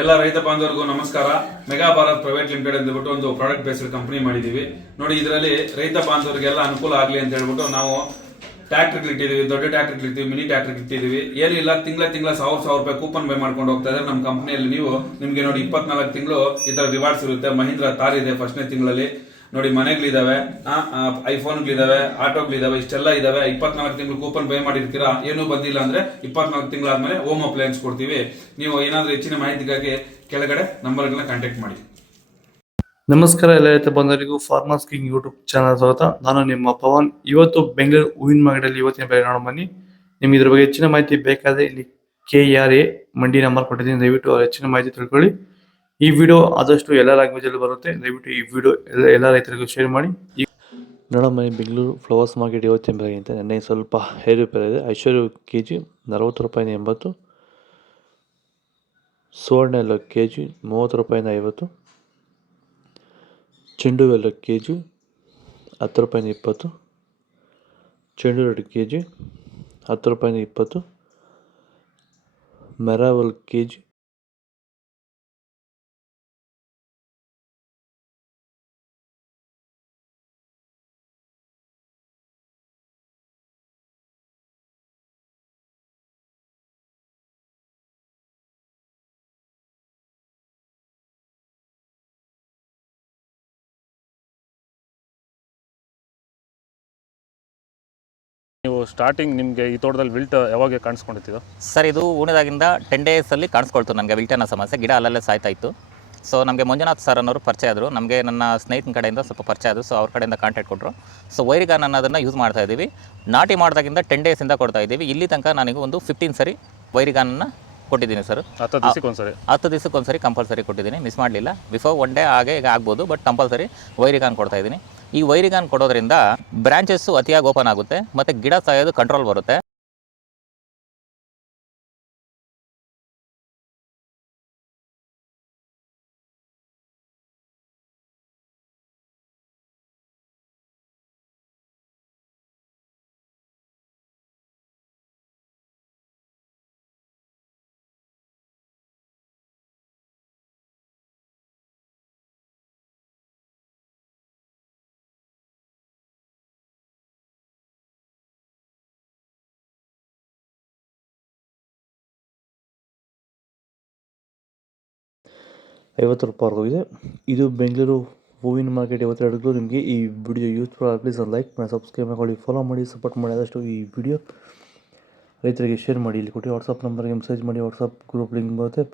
ಎಲ್ಲ ರೈತ ಬಾಂಧವರಿಗೂ ನಮಸ್ಕಾರ. ಮೆಗಾ ಭಾರತ್ ಪ್ರೈವೇಟ್ ಲಿಮಿಟೆಡ್ ಅಂದ್ಬಿಟ್ಟು ಒಂದು ಪ್ರಾಡಕ್ಟ್ ಬೇಸ್ಡ್ ಕಂಪನಿ ಮಾಡಿದೀವಿ ನೋಡಿ. ಇದರಲ್ಲಿ ರೈತ ಬಾಂಧವರಿಗೆಲ್ಲ ಅನುಕೂಲ ಆಗಲಿ ಅಂತ ಹೇಳ್ಬಿಟ್ಟು ನಾವು ಟ್ರ್ಯಾಕ್ಟರ್ ಇಟ್ಟಿದೀವಿ, ದೊಡ್ಡ ಟ್ರ್ಯಾಕ್ಟರ್ ಇಟ್ಟಿದೀವಿ, ಮಿನಿ ಟ್ರ್ಯಾಕ್ಟರ್ ಇಟ್ಟಿದೀವಿ. ಏನಿಲ್ಲ, ತಿಂಗಳ 1000 ರೂಪಾಯಿ ಕೂಪನ್ ಬೈ ಮಾಡ್ಕೊಂಡು ಹೋಗ್ತಾ ಇದ್ರೆ ನಮ್ಮ ಕಂಪನಿಯಲ್ಲಿ ನಿಮ್ಗೆ ನೋಡಿ 24 ತಿಂಗಳು ಈ ತರ ರಿವಾರ್ಡ್ಸ್ ಇರುತ್ತೆ. ಮಹೀಂದ್ರ ತಾರ್ ಇದೆ ಫಸ್ಟ್ನೇ ತಿಂಗಳಲ್ಲಿ ನೋಡಿ. ಮನೆಗಳಿದಾವೆ, ಐಫೋನ್ಗಳಿದಾವೆ, ಆಟೋಗಳಿದಾವೆ, ಇಷ್ಟೆಲ್ಲ ಇದಾವೆ. 24 ತಿಂಗಳು ಕೂಪನ್ ಬೈ ಮಾಡಿರ್ತೀರಾ, ಏನೂ ಬಂದಿಲ್ಲ ಅಂದ್ರೆ 24 ತಿಂಗಳಾದ್ಮೇಲೆ ಹೋಮ್ ಅಪ್ಲಯನ್ಸ್ ಕೊಡ್ತೀವಿ. ನೀವು ಏನಾದ್ರೂ ಹೆಚ್ಚಿನ ಮಾಹಿತಿಗಾಗಿ ಕೆಳಗಡೆ ನಂಬರ್ಗಳನ್ನ ಕಾಂಟ್ಯಾಕ್ಟ್ ಮಾಡಿ. ನಮಸ್ಕಾರ ಎಲ್ಲ ರೈತ ಬಂಧುಗಳಿಗೂ ಫಾರ್ಮರ್ಸ್ ಕಿಂಗ್ ಯೂಟ್ಯೂಬ್ ಚಾನಲ್ ಸ್ವಾಗತ. ನಾನು ನಿಮ್ಮ ಪವನ್. ಇವತ್ತು ಬೆಂಗಳೂರು ಹೂವಿನ ಮಾರ್ಕೆಟಲ್ಲಿ ಇವತ್ತಿನ ಬೆಲೆ ನೋಡೋಣ ಬನ್ನಿ. ನಿಮ್ಗೆ ಇದ್ರ ಬಗ್ಗೆ ಹೆಚ್ಚಿನ ಮಾಹಿತಿ ಬೇಕಾದ್ರೆ ಇಲ್ಲಿ KRA ಮಂಡಿ ನಂಬರ್ ಕೊಟ್ಟಿದ್ದೀನಿ, ದಯವಿಟ್ಟು ಹೆಚ್ಚಿನ ಮಾಹಿತಿ ತಿಳ್ಕೊಳ್ಳಿ. ಈ ವಿಡಿಯೋ ಆದಷ್ಟು ಎಲ್ಲ ಲ್ಯಾಂಗ್ವೇಜ್ ಅಲ್ಲಿ ಬರುತ್ತೆ, ದಯವಿಟ್ಟು ಈ ವಿಡಿಯೋ ಎಲ್ಲ ರೈತರಿಗೂ ಶೇರ್ ಮಾಡಿ. ನೋಡೋಣ ಬನ್ನಿ, ಬೆಂಗಳೂರು ಫ್ಲವರ್ಸ್ ಮಾರ್ಕೆಟ್ ಇವತ್ತಿನ ಬೆಲೆಗಿಂತ ನೆನ್ನೆ ಸ್ವಲ್ಪ ಏರುಪೇರು ಇದೆ. ಐಶ್ವರ್ಯ KG 40 ರೂಪಾಯಿಂದ 80, ಸುವರ್ಣ ಎಲ್ಲ KG 30 ರೂಪಾಯಿಂದ 50, ಚೆಂಡು ಎಲ್ಲ KG 10 ರೂಪಾಯಿಂದ 20, ಚೆಂಡು ರೆಡ್ KG 10 ರೂಪಾಯಿಂದ 20, ಮೆರಾವಲ್ KG ನೀವು ಸ್ಟಾರ್ಟಿಂಗ್ ನಿಮಗೆ ಈ ತೋಟದಲ್ಲಿ ವಿಲ್ಟ್ ಯಾವಾಗ ಕಾಣಿಸ್ಕೊಂಡಿತ್ತು ಸರ್? ಇದು ಹೂಣಿದಾಗಿಂದ 10 ಡೇಸಲ್ಲಿ ಕಾಣಿಸ್ಕೊಳ್ತು ನನಗೆ ವಿಲ್ಟನ ಸಮಸ್ಯೆ. ಗಿಡ ಅಲ್ಲಲ್ಲೇ ಸಾಯ್ತಾ ಇತ್ತು. ಸೊ ನಮಗೆ ಮಂಜುನಾಥ್ ಸರ್ ಅನ್ನೋರು ಪರಿಚಯ ಆದರು, ನಮಗೆ ನನ್ನ ಸ್ನೇಹಿತನ ಕಡೆಯಿಂದ ಸ್ವಲ್ಪ ಪರಿಚಯ ಆದರು. ಸೊ ಅವ್ರ ಕಡೆಯಿಂದ ಕಾಂಟ್ಯಾಕ್ಟ್ ಕೊಟ್ಟರು. ಸೊ ವೈರಿಗಾನ್ ಅನ್ನೋದನ್ನು ಯೂಸ್ ಮಾಡ್ತಾ ಇದ್ದೀವಿ. ನಾಟಿ ಮಾಡಿದಾಗಿಂದ 10 ಡೇಸಿಂದ ಕೊಡ್ತಾ ಇದ್ದೀವಿ. ಇಲ್ಲಿ ತನಕ ನನಗೆ ಒಂದು 15 ಸರಿ ವೈರಿಗಾನನ್ನು ಕೊಟ್ಟಿದ್ದೀನಿ ಸರ್. 10 ದಿವಸಕ್ಕೊಂದ್ಸರಿ ಕಂಪಲ್ಸರಿ ಕೊಟ್ಟಿದ್ದೀನಿ, ಮಿಸ್ ಮಾಡಲಿಲ್ಲ. ಬಿಫೋರ್ 1 ಡೇ ಹಾಗೆ ಈಗ ಆಗ್ಬೋದು, ಬಟ್ ಕಂಪಲ್ಸರಿ ವೈರಿಗಾನ್ ಕೊಡ್ತಾ ಇದ್ದೀನಿ. ಈ ವೈರಿಗಾನ್ ಕೊಡೋದ್ರಿಂದ ಬ್ರಾಂಚಸ್ಸು ಅತಿಯಾಗಿ ಓಪನ್ ಆಗುತ್ತೆ ಮತ್ತು ಗಿಡ ಸಾಯೋದು ಕಂಟ್ರೋಲ್ ಬರುತ್ತೆ. ₹50 ಹೋಗಿದೆ. ಇದು ಬೆಂಗಳೂರು ಹೂವಿನ ಮಾರ್ಕೆಟ್ 22. ನಿಮಗೆ ಈ ವಿಡಿಯೋ ಯೂಸ್ಫುಲ್ ಆಗಿ ಪ್ಲೀಸ್ ಲೈಕ್ ಮಾಡಿ, ಸಬ್ಸ್ಕ್ರೈಬ್ ಮಾಡಿ, ಫಾಲೋ ಮಾಡಿ, ಸಪೋರ್ಟ್ ಮಾಡಿ. ಆದಷ್ಟು ಈ ವಿಡಿಯೋ ರೈತರಿಗೆ ಶೇರ್ ಮಾಡಿ. ಇಲ್ಲಿ ಕೊಟ್ಟು ವಾಟ್ಸಪ್ ನಂಬರ್ಗೆ ಮೆಸೇಜ್ ಮಾಡಿ, ವಾಟ್ಸಪ್ ಗ್ರೂಪ್ ಲಿಂಕ್ ಬರುತ್ತೆ.